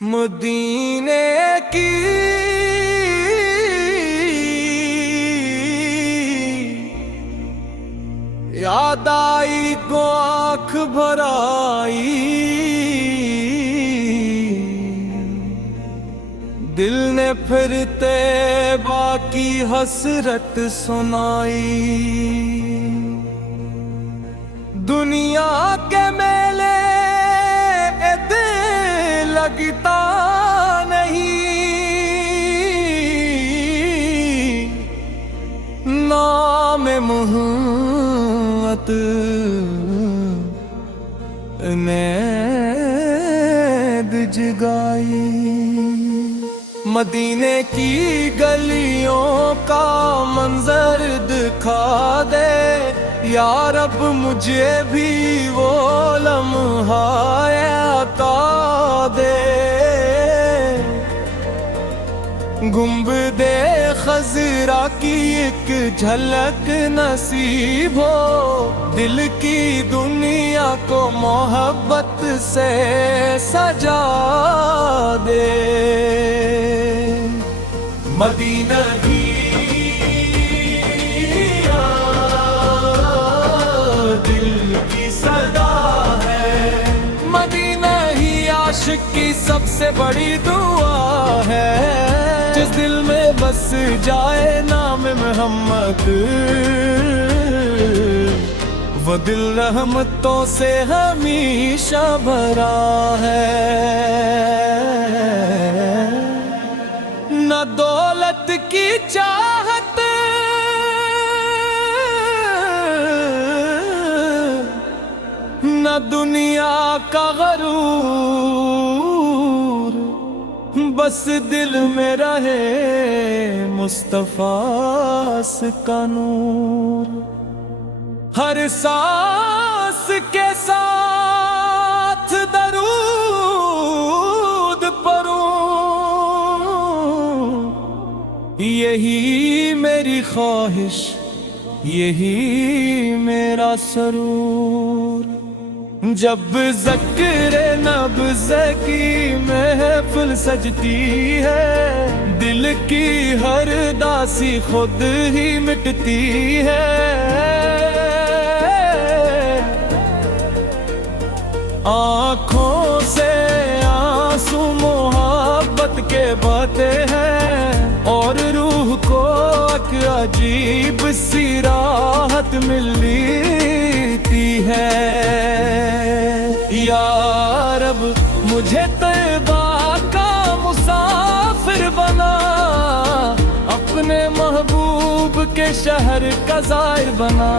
मदीने की याद आई को आँख भराई, दिल ने फिरते बाकी हसरत सुनाई। दुनिया के मेले लगता नहीं, नाम मोहब्बत नैद जगाई। मदीने की गलियों का मंजर दिखा दे या रब, मुझे भी वो लम्हा अता दे। गुंबदे खजरा की एक झलक नसीब हो, दिल की दुनिया को मोहब्बत से सजा दे। मदीना ही दिल की सदा है, मदीना ही आशिक की सबसे बड़ी दुआ है। जिस दिल में बस जाए नाम मोहम्मद, वो दिल रहमतों से हमेशा भरा है। न दौलत की चाहत, न दुनिया का गरूर, बस दिल में रहे मुस्तफा का नूर। हर सांस के साथ दरूद पढ़ूं, यही मेरी ख्वाहिश, यही मेरा सरूर। जब ज़िक्र नब्ज़ की महफिल सजती है, दिल की हर दासी खुद ही मिटती है। आँखों से आंसू मोहब्बत के बहते हैं और रूह को एक अजीब सी राहत मिलती है। या रब, मुझे तैबा का मुसाफिर बना, अपने महबूब के शहर का ज़ाहिर बना।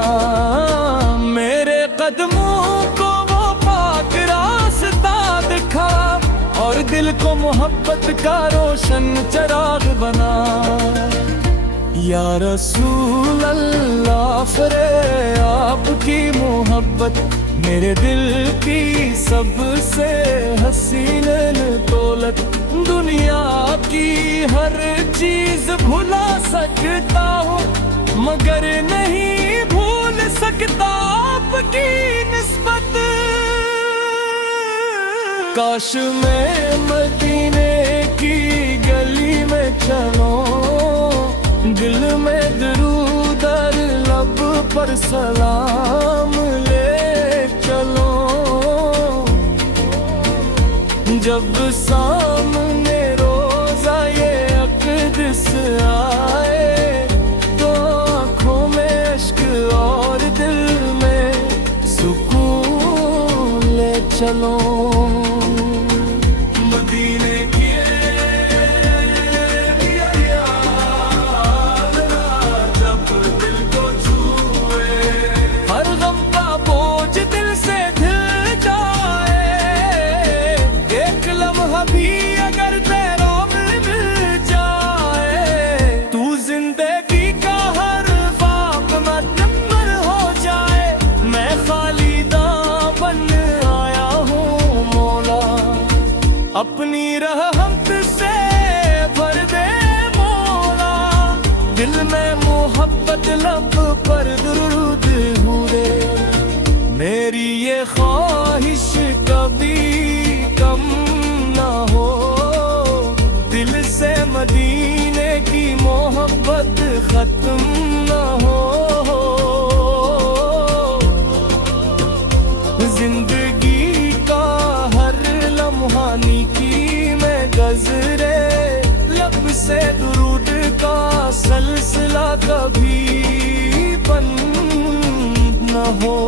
मेरे कदमों को वो पाक रास्ता दिखा और दिल को मोहब्बत का रोशन चिराग बना। या रसूल अल्लाह, फरे आपकी मोहब्बत मेरे दिल की सबसे हसीन दौलत। दुनिया की हर चीज भुला सकता हूँ, मगर नहीं भूल सकता आपकी निस्बत। काश मैं मदीने की गली में चलूं, दिल में दरूद लब पर सलाम ले चलो। जब सामने रोजा ये अक़दस आए, तो आँखों में इश्क और दिल में सुकून ले चलो। मदीने की जब दिल को छुए, हर गम का बोझ दिल से दिल जाए। एक लम्हा भी अगर तेरा मिल जाए, तू जिंदगी का हर ख्वाब मुकम्मल हो जाए। मैं खाली दामन आया हूँ मौला, अपनी रहमत से भर दे मौला। दिल में मोहब्बत लब पर दुरूद हुए, मेरी ये ख्वाहिश कभी कम ना हो। वाल्मीकि में गजरे लब से दुरूद का सिलसिला कभी बंद न हो।